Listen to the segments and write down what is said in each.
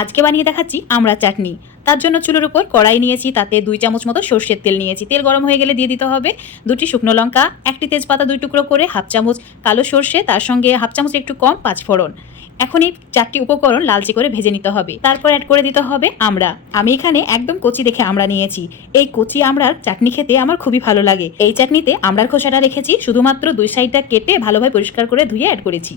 আজকে বানিয়ে দেখাচ্ছি আমড়ার চাটনি। তার জন্য চুলোর উপর কড়াই নিয়েছি, তাতে 2 চামচ মতো সর্ষের তেল নিয়েছি। তেল গরম হয়ে গেলে দিয়ে দিতে হবে 2টি শুকনো লঙ্কা, 1টি তেজপাতা 2 টুকরো করে, হাফ চামচ কালো সর্ষে, তার সঙ্গে হাফ চামচ একটু কম 5 ফোড়ন। এখন এই 4টি উপকরণ লালচে করে ভেজে নিতে হবে। তারপর অ্যাড করে দিতে হবে আমড়া। আমি এখানে একদম কচি দেখে আমড়া নিয়েছি। এই কচি আমড়ার চাটনি খেতে আমার খুবই ভালো লাগে। এই চাটনিতে আমড়ার খোসাটা রেখেছি, শুধুমাত্র 2 সাইডটা কেটে ভালোভাবে পরিষ্কার করে ধুয়ে অ্যাড করেছি।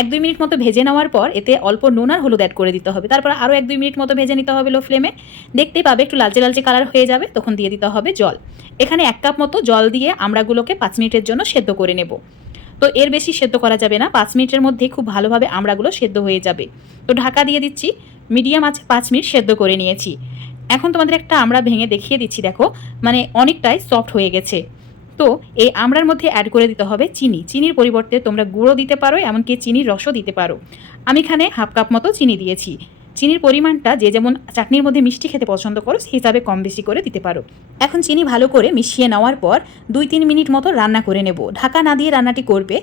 1-2 মিনিট মতো ভেজে নেওয়ার পর এতে অল্প নুন আর হলুদ অ্যাড করে দিতে হবে। তারপর আরও 1-2 মিনিট মতো ভেজে নিতে হবে লো ফ্লেমে। দেখতেই পাবে একটু লালচে লালচে কালার হয়ে যাবে, তখন দিয়ে দিতে হবে জল। এখানে 1 কাপ মতো জল দিয়ে আমড়াগুলোকে 5 মিনিটের জন্য সেদ্ধ করে নেব। তো এর বেশি সেদ্ধ করা যাবে না, 5 মিনিটের মধ্যেই খুব ভালোভাবে আমড়াগুলো সেদ্ধ হয়ে যাবে। তো ঢাকা দিয়ে দিচ্ছি, মিডিয়াম আছে 5 মিনিট সেদ্ধ করে নিয়েছি। এখন তোমাদের একটা আমড়া ভেঙে দেখিয়ে দিচ্ছি, দেখো মানে অনেকটাই সফট হয়ে গেছে। তো এই আমড়ার মধ্যে অ্যাড করে দিতে হবে চিনি। চিনির পরিবর্তে তোমরা গুঁড়ো দিতে পারো, এমনকি চিনির রসও দিতে পারো। আমি এখানে হাফ কাপ মতো চিনি দিয়েছি। চিনির পরিমাণটা যে যেমন চাটনির মধ্যে মিষ্টি খেতে পছন্দ করো সেই হিসাবে কম বেশি করে দিতে পারো। এখন চিনি ভালো করে মিশিয়ে নেওয়ার পর 2-3 মিনিট মতো রান্না করে নেব। ঢাকা না দিয়ে রান্নাটি করবে।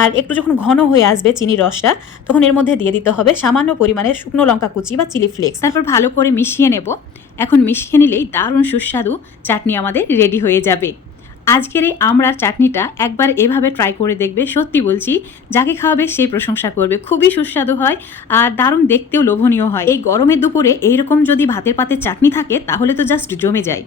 আর একটু যখন ঘন হয়ে আসবে চিনির রসটা, তখন এর মধ্যে দিয়ে দিতে হবে সামান্য পরিমাণের শুকনো লঙ্কা কুচি বা চিলি ফ্লেক্স। তারপর ভালো করে মিশিয়ে নেব। এখন মিশিয়ে নিলেই দারুণ সুস্বাদু চাটনি আমাদের রেডি হয়ে যাবে। আজকের এই আমড়ার চাটনিটা একবার এভাবে ট্রাই করে দেখবে, সত্যি বলছি যাকে খাওয়াবে সেই প্রশংসা করবে। খুবই সুস্বাদু হয় আর দারুণ দেখতেও লোভনীয় হয়। এই গরমের দুপুরে এইরকম যদি ভাতের পাতে চাটনি থাকে তাহলে তো জাস্ট জমে যায়।